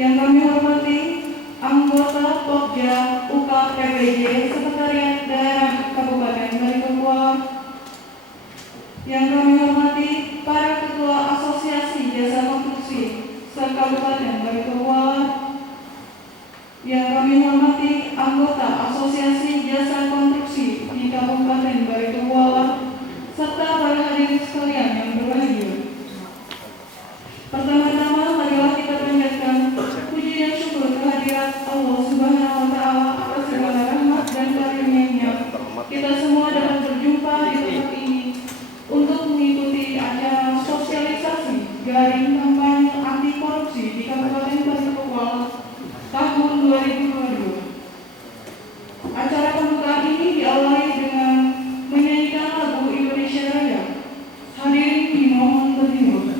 Yang kami hormati anggota Pokja UKPPJ Sekretariat Daerah Kabupaten Baritumpuan. Yang kami hormati para Ketua Asosiasi Jasa Konstruksi se-Kabupaten Baritumpuan. Yang kami hormati anggota Asosiasi Jasa Konstruksi di Kabupaten Baritumpuan, serta para hadirin sekalian yang berbahagia. Pertama-tama marilah kita panjatkan puji dan syukur kehadirat Allah Subhanahu wa Ta'ala atas segala rahmat dan karunia-Nya. Kita semua dapat berjumpa di tempat ini untuk mengikuti acara sosialisasi garing kampanye anti korupsi di Kabupaten Baritumpuan tahun 2022. Acara pembukaan ini diawali dengan menyanyikan lagu Indonesia Raya. Hadirin dimohon berdiri.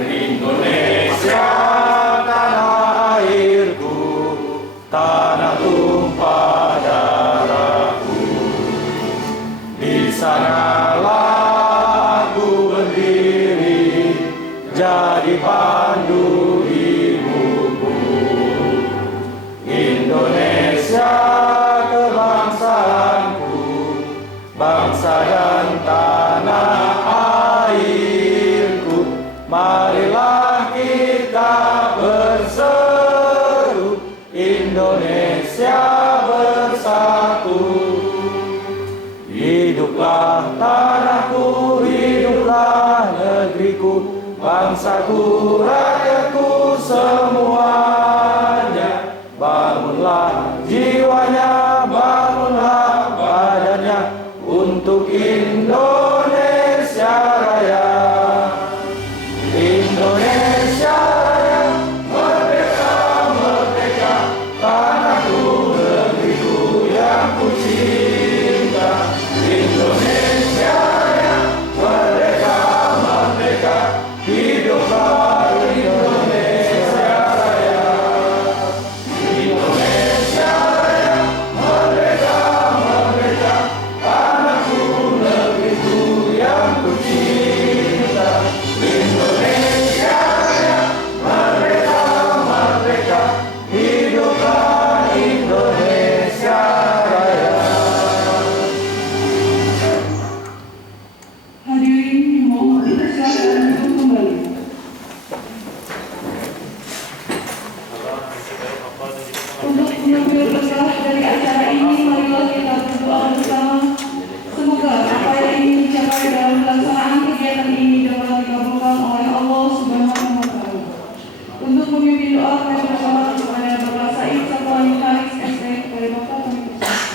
Indonesia tanah airku, tanah tumpah darahku. Di sanalah aku berdiri, jadi pandu hidupku. Indonesia kebangsaanku, bangsa dan tanah airku. Marilah kita berseru, Indonesia bersatu. Hiduplah tanahku, hiduplah negeriku, bangsaku, rakyatku semuanya. Bangunlah jiwanya, bangunlah badannya untuk Indonesia Raya. Indonesia Raya, merdeka, merdeka, tanahku, negeriku yang ku cinta. Indonesia Raya, merdeka, merdeka, hiduplah Indonesia Raya. Indonesia Raya, merdeka, merdeka, tanahku, negeriku yang ku cinta. Indonesia Raya, merdeka, merdeka, hiduplah Indonesia Raya. Hadirin dimohon dipersilakan untuk kembali. Untuk mengambil berkah dari acara ini, marilah kita berdoa bersama. Semoga apa yang ingin dicapai dalam pelaksanaan kegiatan ini dapat dikabulkan oleh Allah Subhanahu wa Ta'ala. Untuk memimpin doa, kami bersolat kepada Bapak Said Sapwani Haris SD kepada Bapak kami persilakan.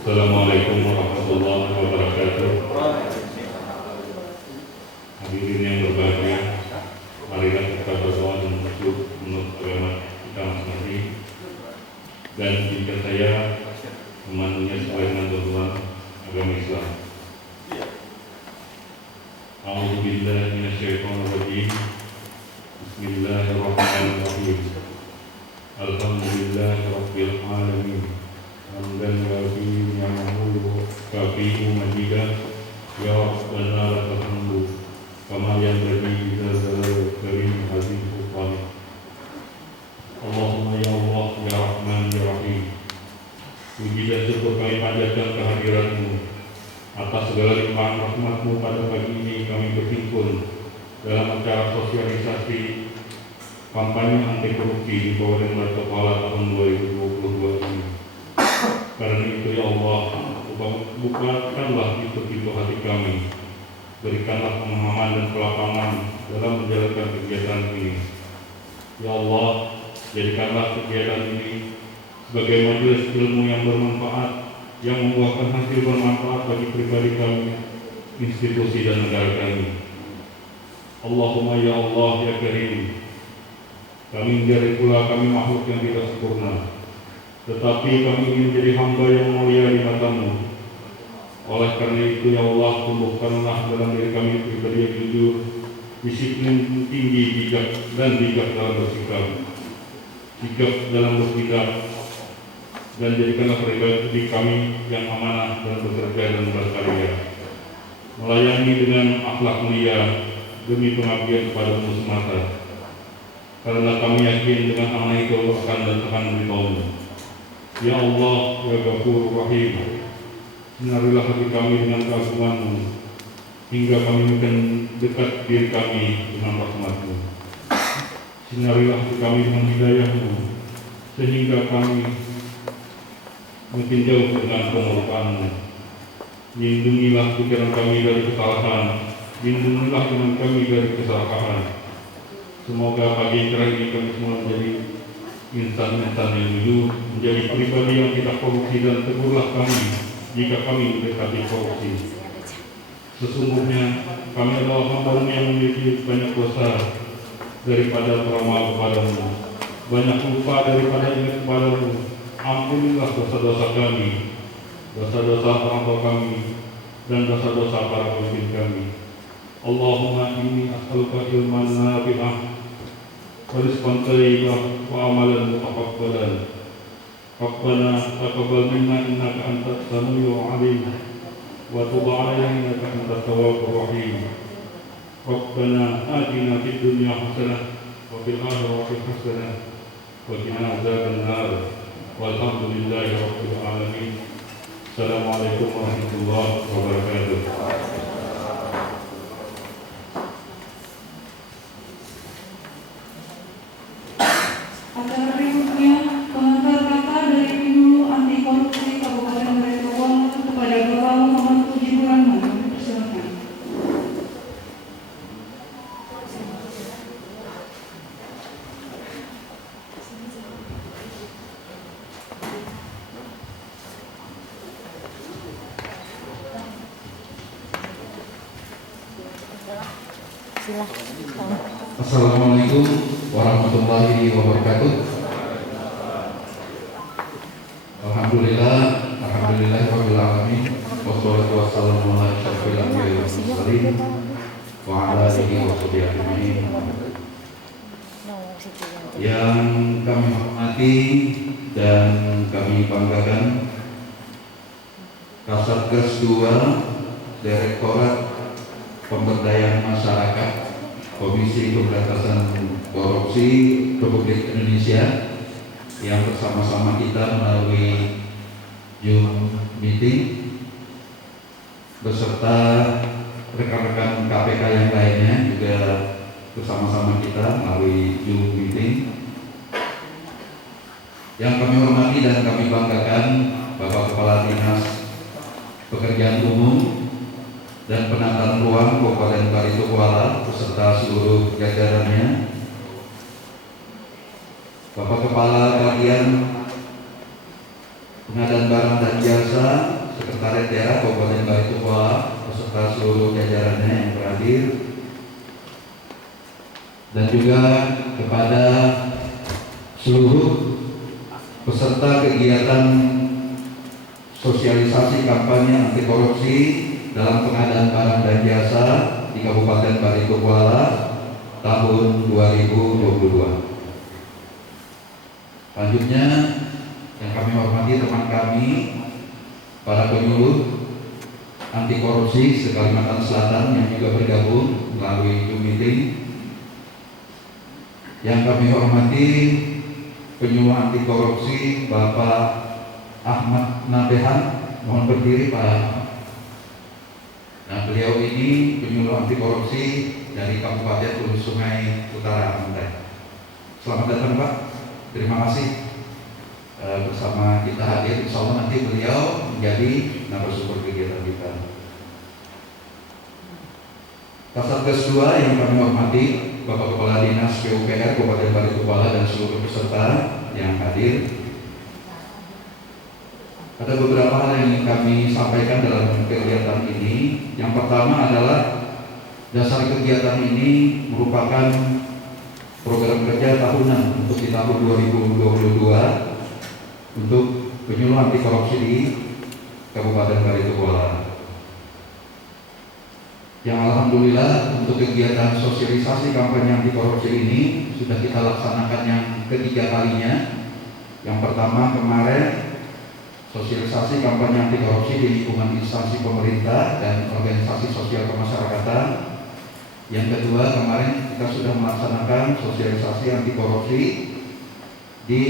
Assalamualaikum warahmatullahi wabarakatuh. Hadirin yang berbahagia, marilah kita berdoa dan bersyukur menurut agama kita masing-masing. Dan jika saya memandunya sesuai dengan tuntunan agama Islam. A'udzubillahi minasyaitonirrajim. Bismillahirrahmanirrahim. Alhamdulillahirabbil alamin. Hamdan kafi ni'amahu kafi majidah ya Rabbana lakal hamdu kama yanbaghi lidzalali karim hadhihi sultan. Allahumma ya Allah ya Rahman ya Rahim. Puji dan syukur kami panjatkan kehadiratmu atas segala limpahan rahmatmu. Pada pagi ini kami berhimpun dalam acara sosialisasi kampanye anti korupsi di Kabupaten Baritumpuan tahun 2022 ini. Karena itu ya Allah, bukakanlah pintu-pintu hati kami, berikanlah pemahaman dan kelapangan dalam menjalankan kegiatan ini. Ya Allah, jadikanlah kegiatan ini sebagai majelis ilmu yang bermanfaat, yang membuahkan hasil bermanfaat bagi pribadi kami, institusi dan negara kami. Allahumma ya Allah ya Karim, kami menjadi pula kami makhluk yang tidak sempurna, tetapi kami ingin menjadi hamba yang mulia di matamu. Oleh karena itu ya Allah, tumbuhkanlah dalam diri kami pribadi yang jujur, disiplin tinggi, bijak dalam bersikap, sigap dalam bertindak, dan jadikanlah pribadi kami yang amanah dalam bekerja dan berkarya, melayani dengan akhlak mulia demi pengabdian kepadamu semata. Karena kami yakin dengan amanah itu akan datangkan ridho-Mu. Ya Allah, ya Ghafur Rahim, sinarilah hati kami dengan keagungan-Mu, hingga kami makin dekat diri kami dengan rahmat-Mu. Sinarilah hati kami dengan hidayah-Mu, sehingga kami makin jauh dengan pemurkaan-Mu. Lindungilah pikiran kami dari kesalahan, lindungilah iman kami dari keserakahan. Semoga pagi cerah ini kami semua menjadi insan-insan yang jujur, menjadi pribadi yang tidak korupsi, dan tegurlah kami jika kami mendekati korupsi. Sesungguhnya kami adalah hamba-Mu yang memiliki banyak dosa daripada beramal kepadamu, banyak lupa daripada ingat kepadamu. Ampunilah dosa-dosa kami, dosa-dosa orang tua kami, dan dosa-dosa para pemimpin kami. Allahumma inni as'aluka ilman nafi'ah wa rizqan thayyibah wa amalan mutaqabbalan. Rabbana taqabbal minna innaka antas samiul 'alim wa tub 'alaina innaka antat tawwabur rahim. Rabbana atina fid dunya hasanah wa fil akhirati hasanah wa qina adzaban nar. Walhamdulillahi rabbil alamin. Assalamualaikum warahmatullahi wabarakatuh. Acara berikutnya, pengantar kata dari Penyuluh Anti Korupsi Kabupaten Baritokwala kepada Bapak Muhammad Puji Burhan. Silakan. Assalamualaikum warahmatullahi wabarakatuh. Alhamdulillahirabbil alamin, wassalatu wassalamu ala asyrofil anbiya'i wal mursalin wa ala alihi wa sahbihi ajmain. Yang kami hormati dan kami banggakan, Kasatgas 2 Direktorat Pemberdayaan Masyarakat Komisi Pemberantasan Korupsi Republik Indonesia yang bersama-sama kita melalui Zoom meeting beserta rekan-rekan KPK yang lainnya juga bersama-sama kita melalui Zoom meeting. Yang kami hormati dan kami banggakan Bapak Kepala Dinas Pekerjaan Umum dan Penataan Ruang Kabupaten Baritokwala beserta seluruh jajarannya, Bapak Kepala Bagian Pengadaan Barang dan Jasa Sekretariat Daerah Kabupaten Baritokwala beserta seluruh jajarannya yang berhadir, dan juga kepada seluruh peserta kegiatan sosialisasi kampanye anti korupsi dalam pengadaan barang dan jasa di Kabupaten Baritokwala tahun 2022. Selanjutnya yang kami hormati teman kami, para penyuluh anti korupsi se-Kalimantan Selatan yang juga bergabung melalui Zoom meeting. Yang kami hormati penyuluh anti korupsi Bapak Ahmad Nabehan, mohon berdiri Pak. Nah, beliau ini penyuluh anti korupsi dari Kabupaten Hulu Sungai Utara Banten. Selamat datang Pak, terima kasih bersama kita hadir. Insya Allah nanti beliau menjadi narasumber kegiatan kita. Kasatgas 2 yang kami hormati Bapak Kepala Dinas PUPR Kabupaten Baritokwala dan seluruh peserta yang hadir. Ada beberapa hal yang ingin kami sampaikan dalam kegiatan ini. Yang pertama adalah dasar kegiatan ini merupakan program kerja tahunan untuk di tahun 2022 untuk penyuluh anti korupsi di Kabupaten Baritokwala. yang alhamdulillah untuk kegiatan sosialisasi kampanye anti korupsi ini sudah kita laksanakan yang ketiga kalinya. Yang pertama kemarin sosialisasi kampanye anti korupsi di lingkungan instansi pemerintah dan organisasi sosial kemasyarakatan. Yang kedua kemarin kita sudah melaksanakan sosialisasi anti korupsi di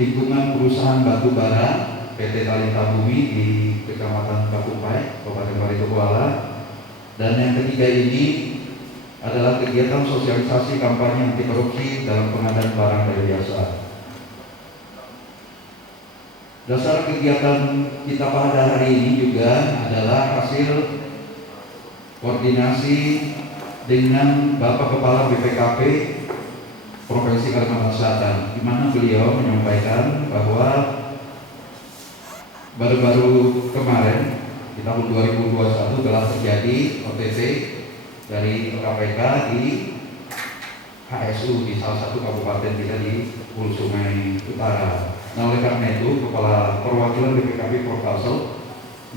lingkungan perusahaan batubara PT Talenta Bumi di Kecamatan Kapupai, Kabupaten Baritokuala. Dan yang ketiga ini adalah kegiatan sosialisasi kampanye anti korupsi dalam pengadaan barang dan jasa. Dasar kegiatan kita pada hari ini juga adalah hasil koordinasi dengan Bapak Kepala BPKP Provinsi Kalimantan Selatan, di mana beliau menyampaikan bahwa baru-baru kemarin di tahun 2021 telah terjadi OTT dari KPK di HSU di salah satu kabupaten kita di Hulu Sungai Utara. Nah, oleh karena itu Kepala Perwakilan BPKP Prokalsel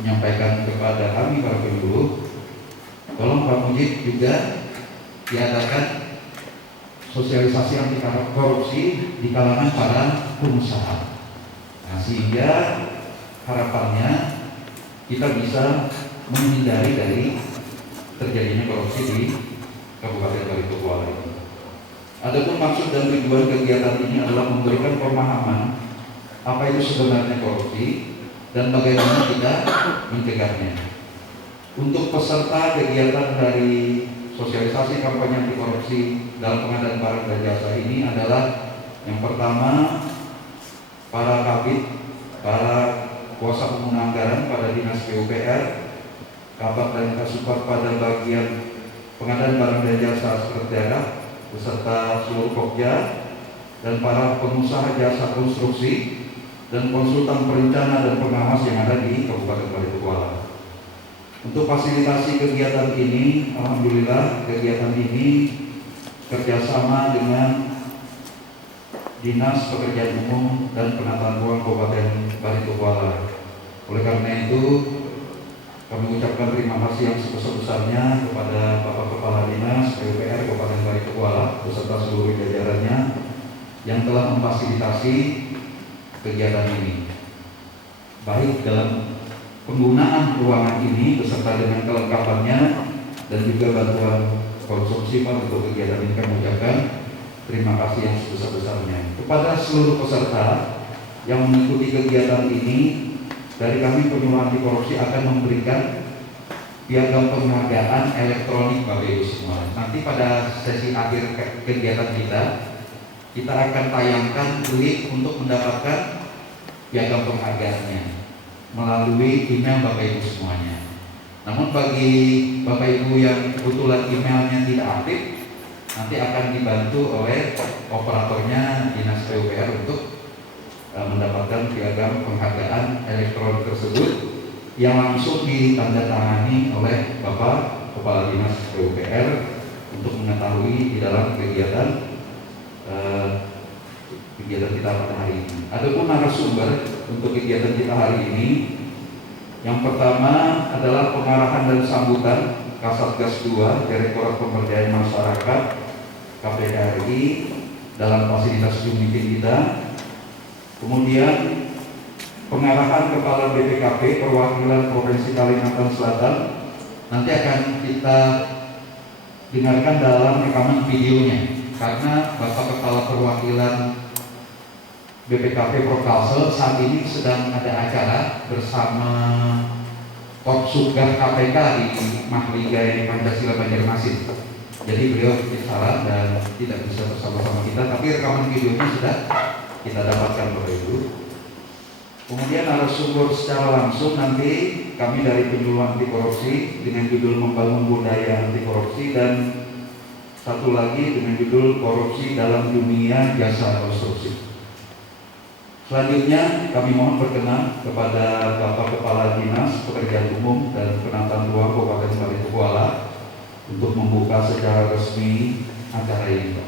menyampaikan kepada kami para penyuluh, tolong Pak Mujib juga diadakan sosialisasi anti korupsi di kalangan para pengusaha. Nah, sehingga harapannya kita bisa menghindari dari terjadinya korupsi di Kabupaten Baritokuala ini. Adapun maksud dan tujuan kegiatan ini adalah memberikan pemahaman apa itu sebenarnya korupsi dan bagaimana kita mencegahnya. Untuk peserta kegiatan dari sosialisasi kampanye anti korupsi dalam pengadaan barang dan jasa ini adalah yang pertama para kabid, para kuasa pengguna anggaran pada Dinas PUPR, Kabak dan Kasupat pada bagian pengadaan barang dan jasa sekretariat beserta seluruh Pokja, dan para pengusaha jasa konstruksi dan konsultan perencana dan pengawas yang ada di Kabupaten Baritokuala. Untuk fasilitasi kegiatan ini, alhamdulillah kegiatan ini kerjasama dengan Dinas Pekerjaan Umum dan Penataan Ruang Kabupaten Baritokuala. Oleh karena itu, kami ucapkan terima kasih yang sebesar-besarnya kepada Bapak Kepala Dinas PUPR Kabupaten Baritokuala beserta seluruh jajarannya yang telah memfasilitasi kegiatan ini, baik dalam penggunaan ruangan ini beserta dengan kelengkapannya dan juga bantuan konsumsi untuk kegiatan ini. Kami ucapkan terima kasih yang sebesar-besarnya kepada seluruh peserta yang mengikuti kegiatan ini. Dari kami penyuluh anti korupsi akan memberikan piagam penghargaan elektronik Bapak Ibu semua. Nanti pada sesi akhir kegiatan kita akan tayangkan link untuk mendapatkan piagam penghargaannya melalui email Bapak Ibu semuanya. Namun bagi Bapak Ibu yang kebetulan emailnya tidak aktif, nanti akan dibantu oleh operatornya Dinas PUPR untuk mendapatkan piagam penghargaan elektronik tersebut yang langsung ditandatangani oleh Bapak Kepala Dinas PUPR untuk mengetahui di dalam kegiatan kita pada hari ini. Adapun narasumber untuk kegiatan kita hari ini, yang pertama adalah pengarahan dan sambutan Kasatgas 2 Direktorat Pemberdayaan Masyarakat KPKRI dalam fasilitas Zoom meeting kita. Kemudian pengarahan Kepala BPKP Perwakilan Provinsi Kalimantan Selatan nanti akan kita dengarkan dalam rekaman videonya, karena Bapak Kepala Perwakilan BPKP Prokalsel saat ini sedang ada acara bersama Kopsugah KPK di Mahligai Pancasila Banjarmasin. Jadi beliau bicara dan tidak bisa bersama-sama kita, tapi rekaman videonya sudah kita dapatkan Bapak Ibu. Kemudian narasumber secara langsung nanti kami dari penyuluh anti korupsi dengan judul membangun budaya anti korupsi, dan satu lagi dengan judul korupsi dalam dunia jasa konstruksi. Selanjutnya kami mohon berkenan kepada Bapak Kepala Dinas Pekerjaan Umum dan Penataan Ruang Kabupaten Baritokuala untuk membuka secara resmi acara ini.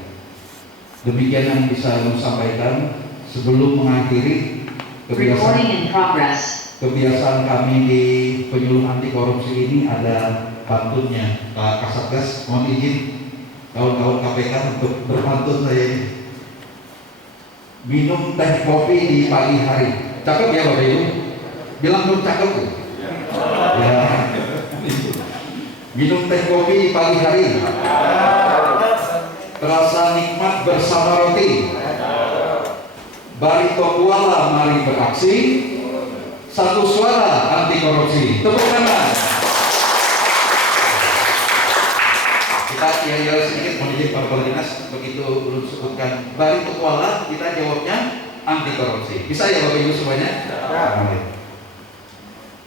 Demikian yang bisa kami sampaikan sebelum mengakhiri kebiasaan kami di penyuluh anti korupsi ini ada pantunnya. Pak Kasatgas, mohon izin kawan-kawan KPK untuk berpantun saya ini. Minum teh kopi di pagi hari. Cakep ya Bapak Ibu? Bilang dong cakep tuh. Ya. Minum teh kopi di pagi hari. Terasa nikmat bersama roti. Barito Kuala mari beraksi. Satu suara anti korupsi. Tepuk tangan. Kita ya sedikit mohon izin Pak Kepala Dinas, begitu belum sebutkan Barito Kuala, kita jawabnya anti korupsi. Bisa ya Bapak Ibu semuanya?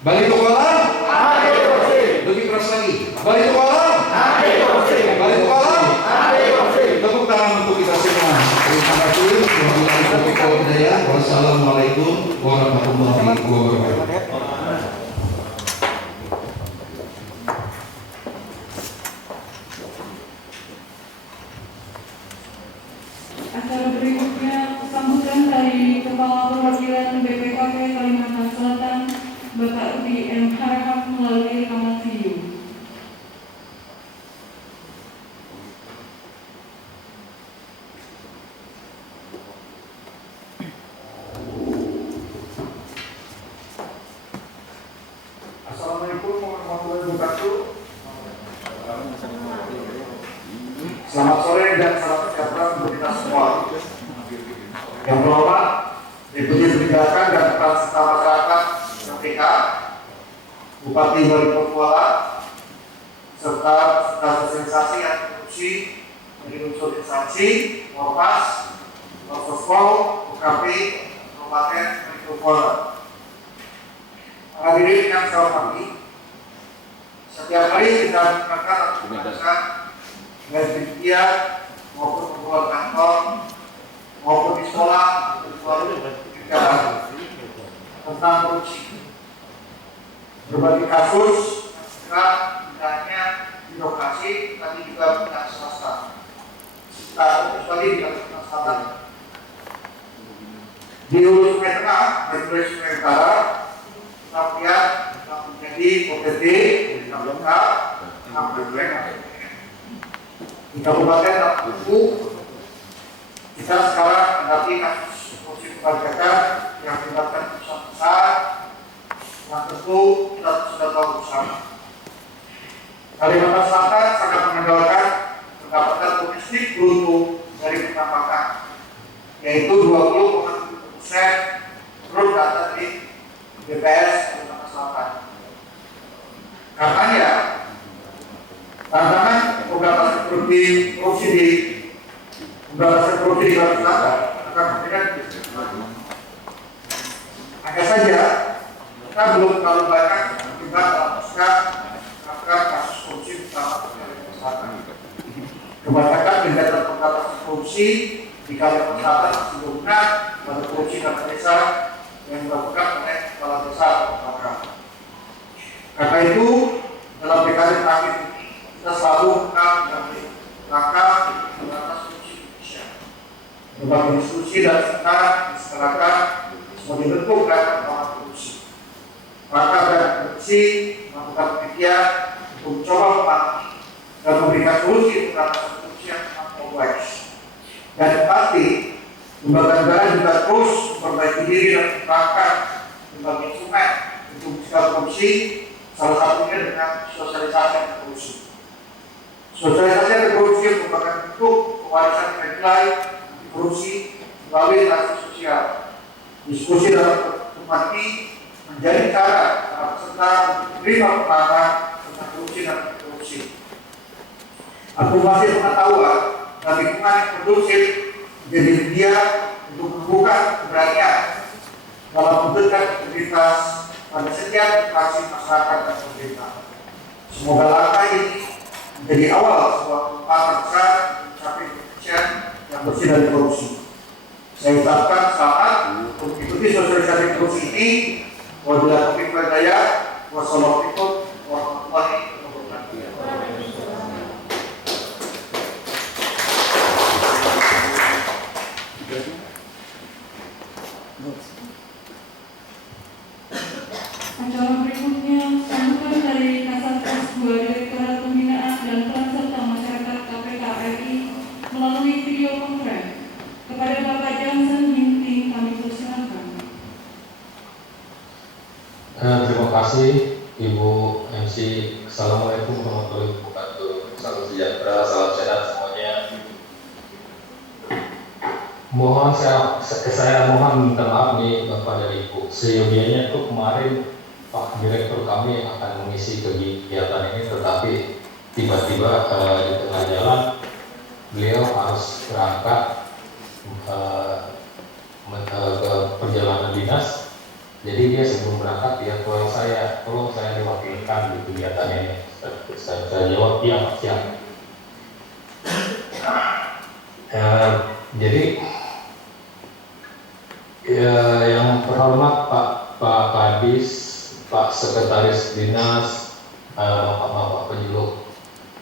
Barito Kuala anti korupsi. Lebih keras lagi. Barito Kuala anti korupsi. Barito Kuala anti korupsi. Tepuk tangan untuk kita semua. Terima kasih. Wassalamualaikum warahmatullahi wabarakatuh. Acara berikutnya sambutan dari Kepala Perwakilan BPKP Kalimantan Selatan, Bapak Rudi M. Harahap melalui rekaman video. Assalamualaikum warahmatullahi wabarakatuh. Selamat sore dan salam sejahtera untuk kita semua. Yang terhormat Deputi Penindakan dan Peran Serta Masyarakat KPK, Bupati Barito Kuala, serta sosialisasi anti korupsi dari unsur instansi, Ormas, Orsospol, UKP, Kabupaten Barito Kuala. Hadirin yang saya hormati, setiap hari kita melakukan aktivitas baik di media maupun di luar kantor maupun di sekolah di luar negara tentang korupsi. Berbagai kasus misalnya di lokasi, tadi juga bidang swasta. Kecuali di Kalimantan Selatan. Di Hulu Sungai Tengah dan Sungai Utara, kita lihat telah menjadi OPD di KPK, di Kabupaten Maluku. Kita sekarang menghadapi kasus korupsi kebajikan yang melibatkan perusahaan besar yang tentu kita sudah tahu bersama. Kalimantan Selatan sangat mengandalkan pendapatan domestik bruto dari pertambangan, yaitu 20,7% menurut data dari BPS Kalimantan Selatan. Karenanya tantangan pemberantasan korupsi di Kalimantan Selatan akan memberikan hanya saja kita belum terlalu banyak terlibat dalam kasus korupsi bersama Kalimantan Selatan. Kebanyakan kegiatan pemberantasan korupsi di Kalimantan Selatan masih dominan pada korupsi dana desa yang dilakukan oleh kepala desa atau lembaga. Karena itu dalam dekade terakhir ini kita selalu mengambil langkah pemberantasan korupsi Indonesia. Berbagai diskusi dan seminar diselenggarakan sebagai bentuk gerakan melawan korupsi. Maka gerakan korupsi melakukan media untuk mencoba memahami dan memberikan solusi pemberantasan korupsi yang sangat kompleks. Dan pasti lembaga negara juga terus memperbaiki diri dan mengembangkan berbagai instrumen untuk mencegah korupsi, salah satunya dengan sosialisasi anti korupsi. Sosialisasi anti korupsi merupakan bentuk pewarisan nilai anti korupsi melalui interaksi sosial. Diskusi dalam pertemuan ini menjadi cara para peserta untuk menerima pemahaman tentang korupsi dan anti korupsi. Akumulasi pengetahuan dan lingkungan yang kondusif menjadi media untuk membuka keberanian dalam memberikan integritas pada setiap interaksi masyarakat dan pemerintah. Semoga langkah ini menjadi awal sebuah lompatan besar mencapai Indonesia yang bersih dari korupsi. Saya ucapkan selamat untuk mengikuti sosialisasi korupsi ini. Wabillahi taufiq wal hidayah. Wassalamualaikum warahmatullahi wabarakatuh. Acara berikutnya sambutan dari Kasatgas 2 Direktorat Pembinaan dan Peran Serta Masyarakat KPK RI melalui video conference. Kepada Bapak Johnson Ginting kami persilakan. Terima kasih Ibu MC. Assalamualaikum warahmatullahi wabarakatuh. Salam sejahtera, salam sehat semuanya. Mohon saya mohon minta maaf nih Bapak dan Ibu. Seyogianya tuh kemarin Pak Direktur kami akan mengisi kegiatan ini, tetapi tiba-tiba di tengah jalan beliau harus berangkat ke perjalanan dinas. Jadi dia sebelum berangkat dia tolong saya diwakilkan di kegiatan ini. Saya jawab iya siap. Jadi yang terhormat Pak Kadis, Pak Sekretaris Dinas, Bapak Penjeluk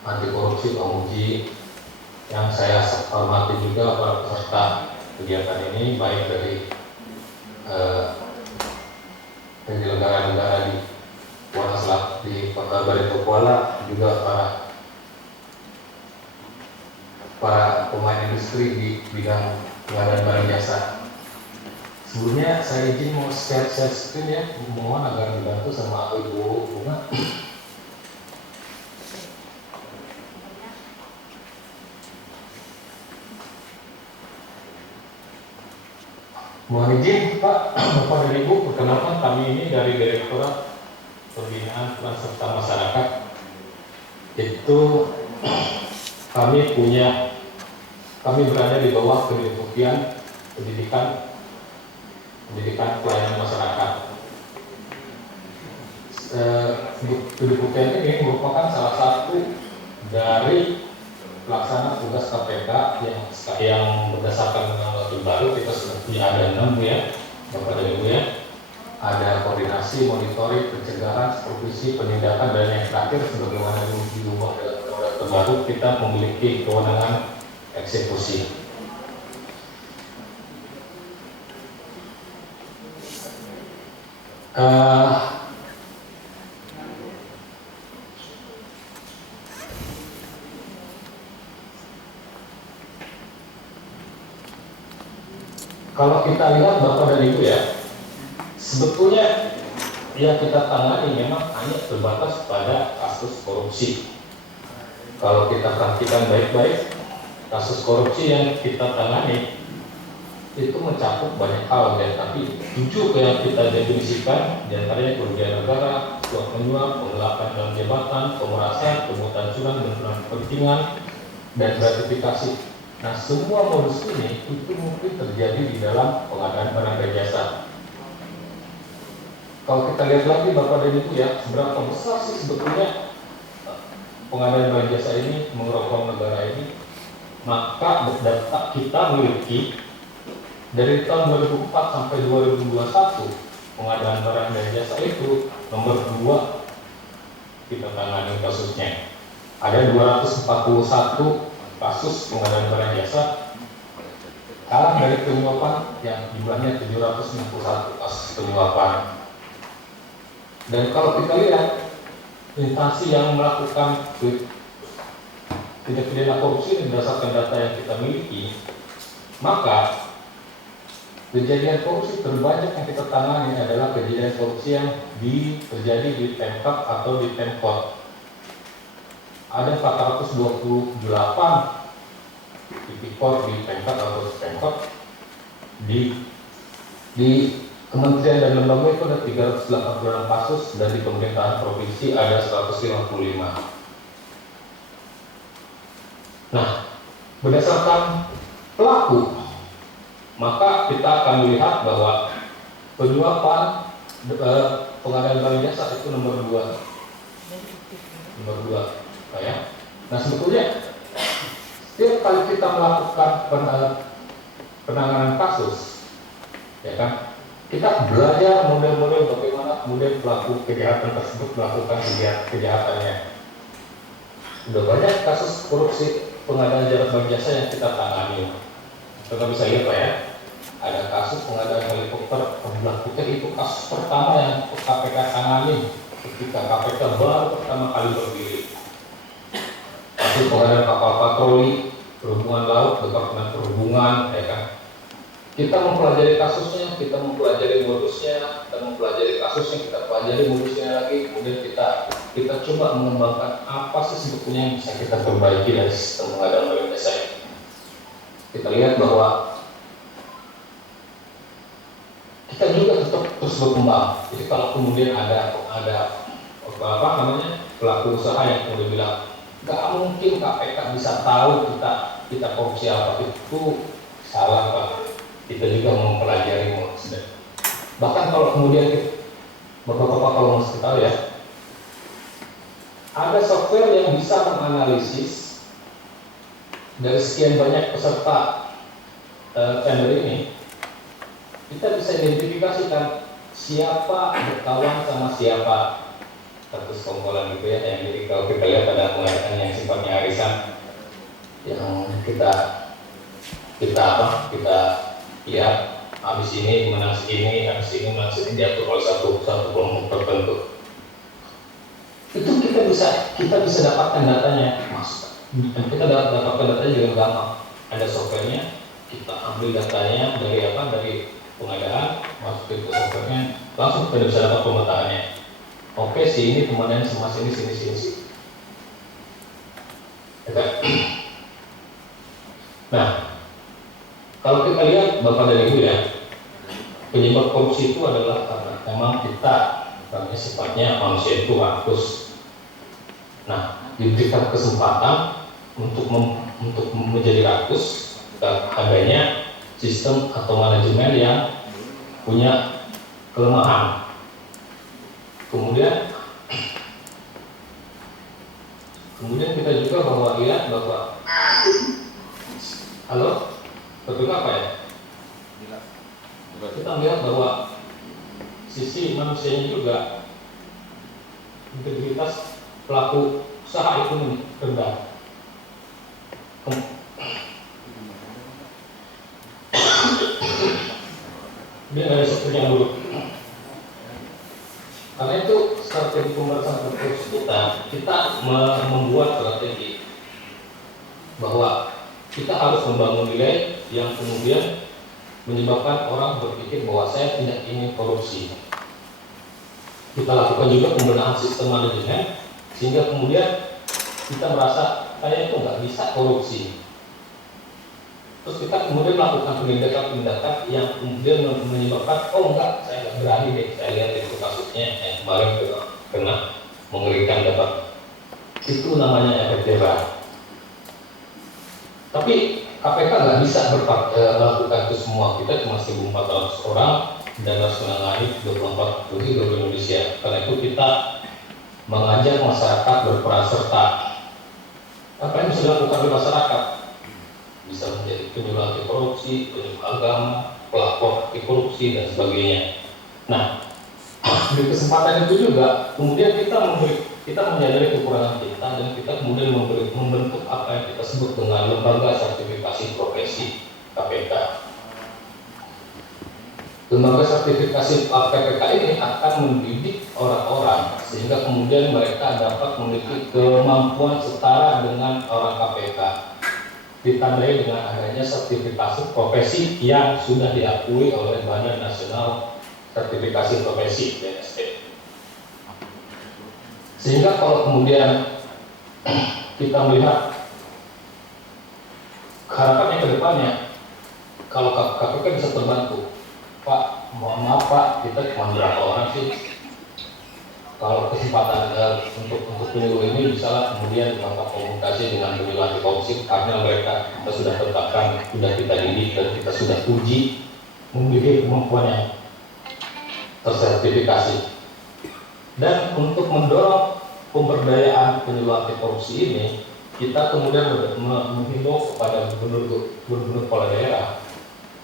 Anti Korupsi Pak Muji, yang saya hormati juga para peserta kegiatan ini, baik dari negara-negara di Kuala Selatan, di Kota Barito Kuala, juga para pemain industri di bidang pengadaan barang jasa. Sebelumnya saya izin mau share screen ya, mohon agar dibantu sama Ibu Bunga. Mohon izin Pak, Bapak dan Ibu, perkenalkan kami ini dari Direktorat Pembinaan Peran Serta Masyarakat. Itu kami berada di bawah Kedeputian Pendidikan Pelayanan Masyarakat. Kedeputian ini merupakan salah satu dari pelaksana tugas KPK yang berdasarkan Undang-Undang baru. Kita seperti ada 6 ya, Bapak dan Ibu ya. Ada koordinasi, monitoring, pencegahan, supervisi, penindakan, dan yang terakhir sebagaimana diubah dalam Undang-Undang terbaru, kita memiliki kewenangan eksekusi. Kalau kita lihat Bapak dan Ibu ya, sebetulnya yang kita tangani memang hanya terbatas pada kasus korupsi. Kalau kita perhatikan baik-baik, kasus korupsi yang kita tangani itu mencakup banyak hal, dan tapi 7 yang kita definisikan, diantaranya kerugian negara, suap menyuap, penggelapan dalam jabatan, pemerasan, pemungutan curang, benturan kepentingan, dan gratifikasi. Nah, semua modus ini itu mungkin terjadi di dalam pengadaan barang dan jasa. Kalau kita lihat lagi Bapak dan Ibu ya, seberapa besar sih sebetulnya pengadaan barang jasa ini mengerokok negara ini? Maka data kita miliki dari tahun 2004 sampai 2021, pengadaan barang dan jasa itu nomor 2 kita tangani kasusnya. Ada 241 kasus pengadaan barang jasa, kalah dari penyuapan yang jumlahnya 761 kasus penyuapan. Dan kalau kita lihat instansi yang melakukan tindak pidana korupsi berdasarkan data yang kita miliki, maka kejadian korupsi terbanyak yang kita tangani adalah kejadian korupsi yang terjadi di Pemkab atau di Pemkot. Ada 428 tipikor di Pemkab atau Pemkot. Di Kementerian dan lembaga itu ada 386 kasus, dan di pemerintahan provinsi ada 155. Nah, berdasarkan pelaku, maka kita akan melihat bahwa penyuapan pengadaan barang jasa itu nomor 2 ya. Nah, sebetulnya setiap kali kita melakukan penanganan kasus, ya kan, kita belajar model-model bagaimana kemudian pelaku kejahatan tersebut melakukan kejahatannya. Sudah banyak kasus korupsi pengadaan barang jasa yang kita tangani. Kita bisa lihat Pak ya, ada kasus pengadaan helikopter Pembelah Putih, itu kasus pertama yang KPK tangani. tangani ketika KPK baru pertama kali berdiri. Itu pengadaan kapal patroli, perhubungan laut, Departemen Perhubungan, ya kan. Kita mempelajari kasusnya, kita mempelajari modusnya, kita mempelajari kasusnya, kita pelajari modusnya lagi, kemudian kita coba mengembangkan apa sih sebetulnya yang bisa kita perbaiki dari sistem pengadaan barang jasa ini. Kita lihat bahwa kita juga tetap terus berkembang. Jadi kalau kemudian ada pelaku usaha yang kemudian bilang nggak mungkin KPK bisa tahu kita korupsi apa, itu salah Pak. Kita juga mempelajari modusnya. Bahkan kalau kemudian Bapak-bapak kalau masih tahu ya, ada software yang bisa menganalisis dari sekian banyak peserta tender ini, kita bisa identifikasikan siapa berkawan sama siapa satu sekongkolan gitu ya. Yang jadi kalau kita lihat ada penghargaan yang sifatnya arisan yang kita lihat habis ini menang segini, habis ini menang segini, diatur oleh satu kelompok tertentu. Itu kita bisa dapatkan datanya, Mas. Dan kita dapatkan datanya juga gampang. Ada softwarenya, kita ambil datanya dari pengadaan, masuk ke softwarenya, langsung kita bisa dapat pemetaannya. Oke, si ini temannya sama sini. Nah, kalau kita lihat Bapak dan Ibu ya, penyebab korupsi itu adalah karena memang kita sifatnya manusia itu rakus. Nah, diberikan kesempatan untuk menjadi rakus dan adanya sistem atau manajemen yang punya kelemahan. Kemudian kita juga lihat bahwa halo, betul apa ya? Kita melihat bahwa sisi manusianya juga integritas pelaku usaha itu rendah. Dia dari seperti yang buruk. Karena itu strategi pemberantasan korupsi kita membuat strategi bahwa kita harus membangun nilai yang kemudian menyebabkan orang berpikir bahwa saya tidak ingin korupsi. Kita lakukan juga pembenahan sistem manajemen sehingga kemudian kita merasa saya itu nggak bisa korupsi. Terus kita kemudian melakukan penindakan yang kemudian menyebabkan enggak, saya nggak berani deh, saya lihat itu kasusnya yang kemarin kena mengerikan dapat. Itu namanya efek jerah. Tapi KPK nggak bisa melakukan itu semua. Kita cuma 1.400 orang dan harus menangani 24 lebih seluruh Indonesia. Karena itu kita mengajak masyarakat berperan serta. Apa yang bisa dilakukan oleh masyarakat? Bisa menjadi penyuluh anti korupsi, penyuluh agama, pelapor anti korupsi dan sebagainya. Nah, di kesempatan itu juga kemudian kita menyadari kekurangan kita dan kita kemudian membentuk apa yang kita sebut dengan lembaga sertifikasi profesi KPK. Lembaga sertifikasi KPK ini akan mendidik orang-orang sehingga kemudian mereka dapat memiliki kemampuan setara dengan orang KPK. Ditandai dengan adanya sertifikasi profesi yang sudah diakui oleh Badan Nasional Sertifikasi Profesi (BNSP). Sehingga kalau kemudian kita melihat harapannya ke depannya, kalau KPK bisa terbantu, Pak, mohon maaf Pak, kita cuma berapa orang sih? Kalau kesempatan untuk penyuluh ini misalnya kemudian melakukan komunikasi dengan penyuluh anti korupsi karena mereka kita sudah tetapkan, sudah kita didik dan kita sudah uji memiliki kemampuan yang tersertifikasi. Dan untuk mendorong pemberdayaan penyuluh anti korupsi ini, kita kemudian menghimbau kepada gubernur kepala daerah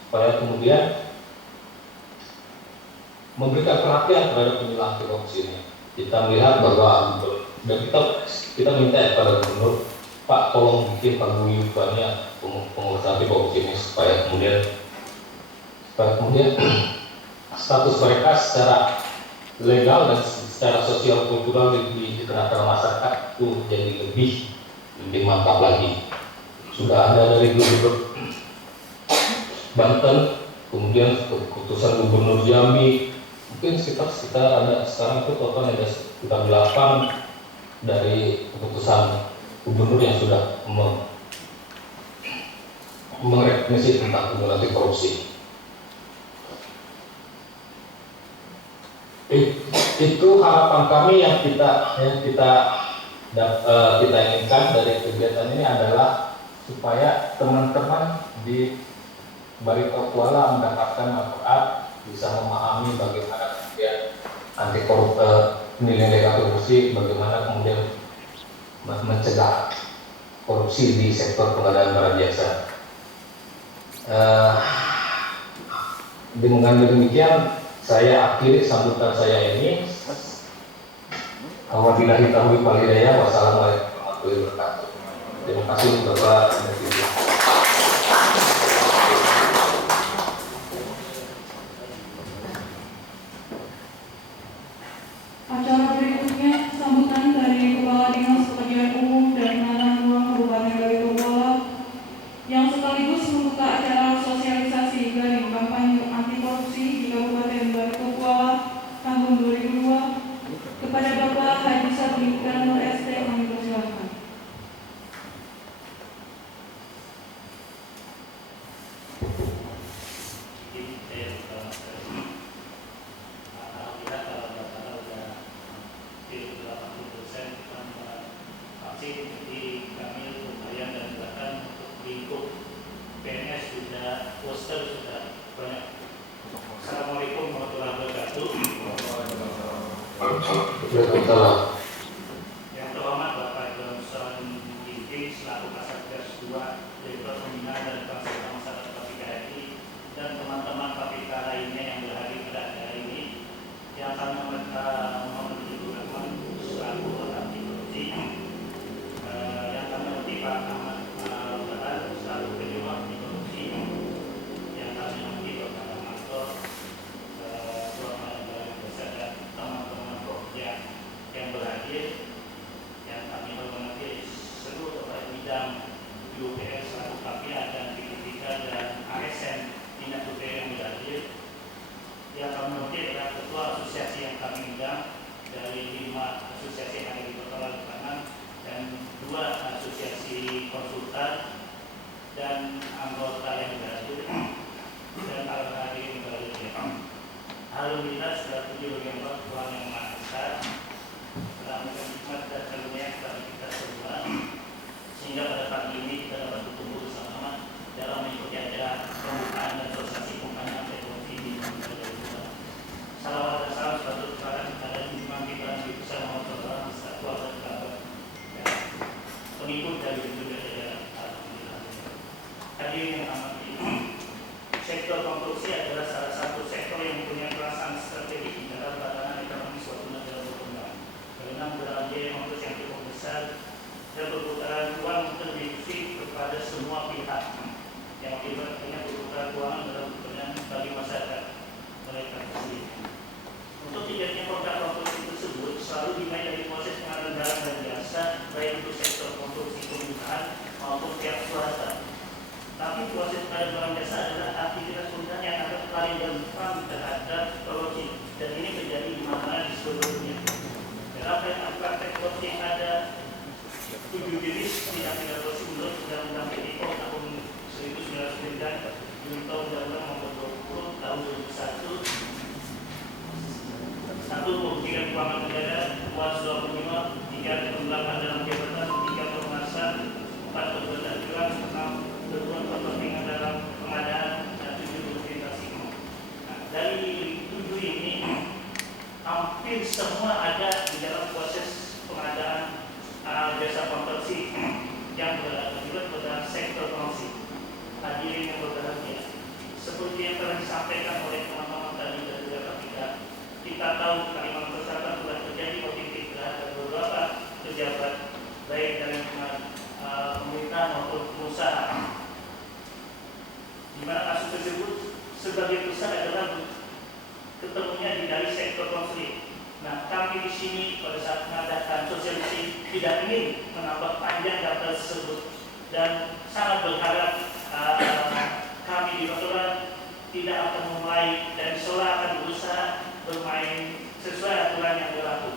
supaya kemudian memberikan perhatian terhadap penyuluh anti korupsi ini. Kita melihat bahwa dan kita minta kepada gubernur, Pak, tolong bikin paguyubannya pengurus anti korupsi ini supaya kemudian status mereka secara legal dan secara sosial kultural diterapkan masyarakat itu jadi lebih mantap lagi. Sudah ada dari Gubernur Banten, kemudian keputusan Gubernur Jambi, mungkin sekitar ada sekarang itu total ada sekitar 8 dari keputusan gubernur yang sudah merekomendasi tentang kumulatif korupsi. Itu harapan kami yang kita inginkan dari kegiatan ini adalah supaya teman-teman di Barito Kuala mendapatkan manfaat, bisa memahami bagaimana kemudian anti nilai korupsi, bagaimana kemudian mencegah korupsi di sektor pengadaan barang jasa. Dengan demikian saya akhiri sambutan saya ini. Wabillahi taufiq wal hidayah. Wassalamualaikum warahmatullahi wabarakatuh. Terima kasih Bapak. Acara berikutnya sambutan dari Kepala Dinas Pekerjaan Umum dan Penataan Ruang Kabupaten Barito Kuala yang sekaligus membuka acara sosialisasi garing kampanye anti korupsi di Kabupaten Barito Kuala tahun 2002 kepada Bapak Haji Sabri Granul ST, kami persilakan. Assalamualaikum warahmatullahi wabarakatuh. Yang terhormat Bapak Johnson Ginting selaku Kasatgas 2 Direktur Pembinaan dan Pelaksana Masyarakat KPKRI dan teman-teman KPK lainnya yang berhadir pada acara ini, yang kami memenuhi Rahman selaku anti korupsi, yang kami memenuhi Pak Ahmad Al-Bahar selaku penyuluh anti korupsi, yang kami memenuhi Bapak Rahmanto dan teman-teman Pokja yang berhadir, yang kami hormati seluruh kepala bidang UPR selaku KPA dan PPK dan ASN Dinas UPR yang berhadir. Yang kami hormati adalah ketua asosiasi yang kami undang dari 5 asosiasi yang ada di Kota Lalukanan dan 2 asosiasi konsultan dan anggota yang berhadir dan para hadir yang berhadir. Alhamdulillah setelah 7 November Tuhan yang Maha Esa telah memberikan hikmat dan karunia kepada kita semua, sehingga pada pagi ini kita dapat berkumpul bersama dalam mengikuti acara pembukaan dan sosialisasi kampanye anti korupsi di Kabupaten Barito. Salawat dan salam sepatut kepada kepada junjungan kita Nabi besar Muhammad SAW beserta keluarga kerabat dan pengikut dari junjungan jajaran. Alhamdulillah. Hadirin yang amat sektor konstruksi adalah salah satu sektor yang mempunyai perasaan strategis di dalam tatanan ekonomi suatu negara berkembang. Karena modal biaya yang cukup besar dan perputaran uang terdistribusi kepada semua pihak, yang akibatnya perputaran keuangan dalam kepentingan bagi masyarakat mereka sendiri. Untuk tidaknya produk konstruksi tersebut selalu dimulai dari proses pengadaan barang dan jasa, baik itu sektor konstruksi pemerintahan maupun pihak swasta. Tapi proses pengadaan barang jasa adalah aktivitas pemerintahan yang akan paling rentan terhadap korupsi, dan ini terjadi di mana-mana di seluruh dunia. Dalam praktek korupsi yang ada 7 jenis tindak pidana korupsi menurut Undang-Undang PTKO tahun 1999, junto Undang-Undang Nomor 20 tahun 2001, 1. Pemberian keuangan negara, 225, 3. Penggelapan dalam jabatan, 3. Pemerasan, 4. Perbuatan curang, 6. Berbuat kepentingan dalam pengadaan, dan 7. Berorientasi. Dari 7 ini hampir semua ada di dalam proses pengadaan jasa konstruksi yang berlanjut pada sektor konstruksi. Hadirin yang berbahagia, seperti yang telah disampaikan oleh teman-teman tadi dari KPK, kita tahu Kalimantan Selatan telah terjadi OTT terhadap beberapa pejabat baik dari pemerintah maupun pengusaha, di mana kasus tersebut sebagai besar adalah ketemunya dari sektor konstruksi. Nah, kami di sini pada saat mengadakan sosialisasi tidak ingin menambah panjang daftar tersebut dan sangat berharap kami di Baturan tidak akan memulai dan Sola akan berusaha bermain sesuai aturan yang berlaku.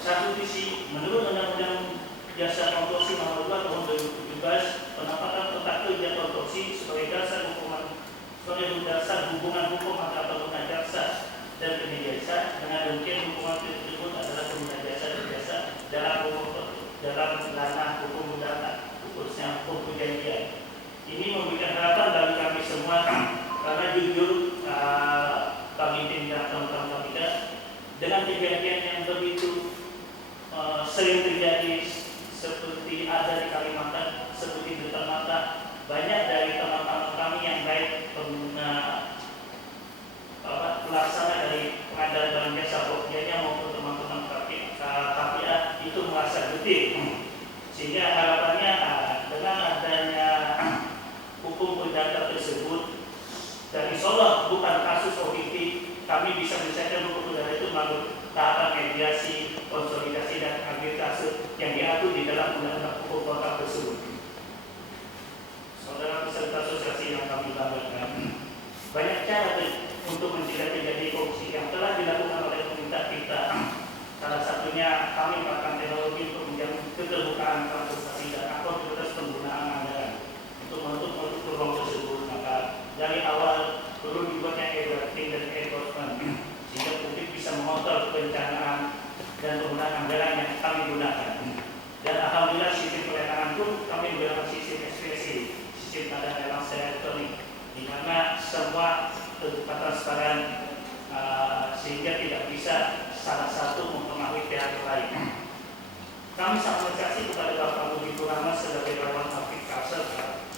Satu sisi, menurut Undang-Undang Jasa Konstruksi Nomor 2 Tahun 2017, penempatan tempat kerja konstruksi sebagai dasar hubungan hukum antara pengguna jasa dan penyedia jasa. Dengan demikian hubungan tersebut adalah pengguna jasa dan jasa dalam ranah hukum undangan, khususnya hukum perjanjian. Ini memberikan harapan bagi kami semua karena jujur kami tidak teman-teman kita dengan kejadian yang begitu sering terjadi seperti ada di Kalimantan, seperti di Ternate. Banyak dari teman-teman kami yang baik pelaksana dari pengadaan barang jasa pekerjaannya maupun teman-teman KPA itu merasa getih, sehingga harapannya dengan adanya hukum perdata tersebut dari Solo, bukan kasus OVP, kami bisa menyelesaikan hukum perdata itu melalui tahapan mediasi, konsolidasi dan arbitrase yang diatur di dalam undang-undang hukum kontrak tersebut. Saudara peserta asosiasi yang kami banggakan, banyak cara untuk mencegah terjadi korupsi yang telah dilakukan oleh pemerintah kita. Salah satunya kami menggunakan teknologi untuk menjamin keterbukaan transaksi dan akuntabilitas penggunaan anggaran untuk menutup peluang tersebut. Maka dari awal perlu dibuatnya e-budgeting dan e-enforcement sehingga publik bisa mengontrol perencanaan dan penggunaan anggaran yang kami gunakan. Dan alhamdulillah sistem pelelangan pun kami menggunakan sistem SPC, sistem tanda lelang secara elektronik, di mana semua terbuka transparan sehingga tidak bisa salah satu mempengaruhi pihak lain. Kami sangat mengapresiasi kepada Bapak Budi Purama sebagai Dewan Aktif Kasar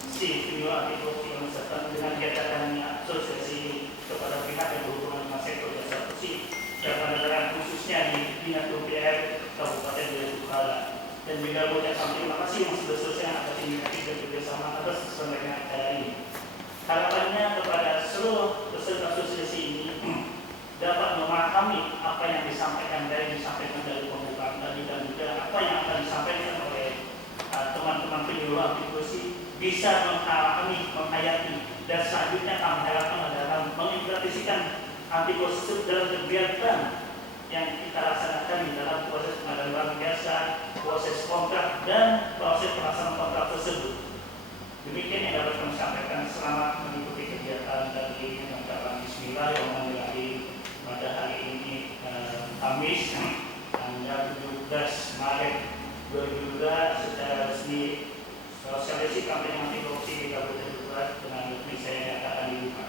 si penyuluh anti korupsi serta dengan kegiatannya asosiasi ini kepada pihak yang berhubungan dengan sektor jasa korupsi dan pada khususnya di Dinas UPR Kabupaten Jayapura. Dan juga mengucapkan terima kasih yang sudah selesai atas inisiatif dan kerjasama atas keselamatan acara ini. Harapannya kepada seluruh peserta asosiasi ini dapat memahami apa yang disampaikan dari pembukaan tadi dan juga apa yang akan disampaikan oleh teman-teman penyuluh anti korupsi bisa memahami, menghayati, dan selanjutnya kami harapkan adalah mengimplementasikan anti korupsi dalam kegiatan yang kita laksanakan di dalam proses pengadaan barang jasa, proses kontrak, dan proses pelaksanaan kontrak tersebut. Demikian yang dapat kami sampaikan. Selamat mengikuti kegiatan dari ini. Mengucapkan Bismillahirrahmanirrahim pada hari ini Kamis tanggal 17 Maret 2022 secara resmi sosialisasi kampanye anti korupsi di Kabupaten Jayapura dengan resmi saya nyatakan dibuka.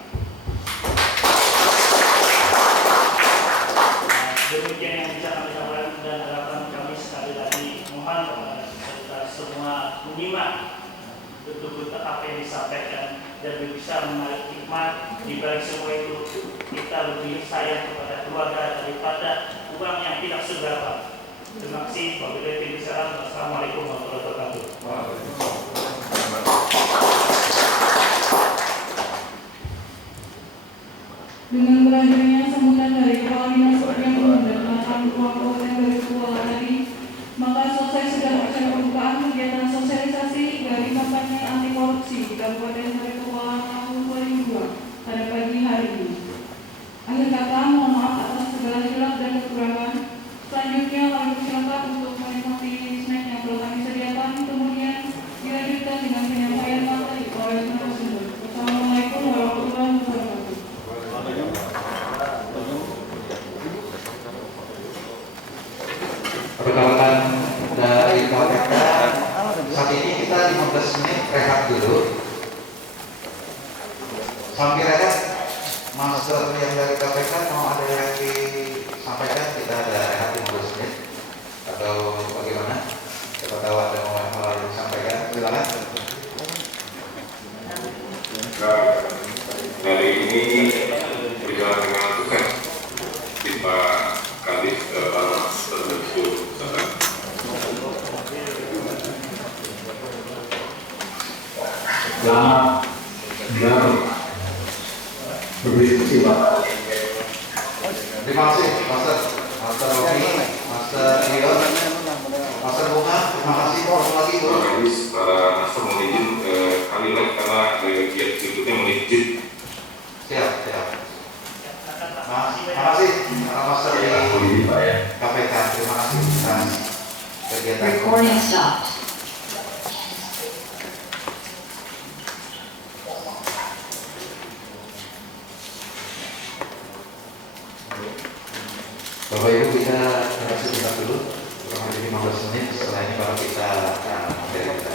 Demikian yang bisa kami sampaikan dan harapan kami sekali lagi mohon kepada kita semua menyimak betul-betul apa yang disampaikan dan bisa menarik hikmah. Di balik semua itu kita lebih sayang kepada keluarga daripada uang yang tidak seberapa. Terima kasih. Wassalamualaikum warahmatullahi wabarakatuh. Dengan berakhirnya sambutan dari Kepala Dinas yang menggunakan ruang kabupaten Jayapura tadi, maka selesai sudah acara pembukaan kegiatan sosialisasi dari kampanye anti korupsi di Kabupaten Jayapura tahun 2002 pada pagi hari ini. Akhir kata, mohon maaf atas segala hilaf dan kekurangan. Selanjutnya kami persilakan untuk menikmati snack yang telah kami sediakan, kemudian dilanjutkan dengan penyampaian materi oleh narasumber. Wassalamualaikum warahmatullahi wabarakatuh. Perkenalkan dari KPK, saat ini kita 15 menit rehat dulu. Sambil rehat, master yang dari KPK mau ada yang disampaikan, kita ada rehat 15 menit atau bagaimana? Siapa tahu ada hal yang disampaikan, silakan. Hari ini berjalan dengan sukses kita Kadis Barat tertentu. Selamat berbicara Terima kasih, Master. Master Rocky, Master Rio, Master Bunga. Terima kasih. Lagi Pak Kadis, para master mohon izin kali lagi karena giat berikutnya menizin. Siap. Terima kasih, Master di KPK. Terima kasih atas kegiatan. Recording stopped. Bapak Ibu, kita sebentar dulu, kurang lebih 15 menit. Setelah ini baru kita materi.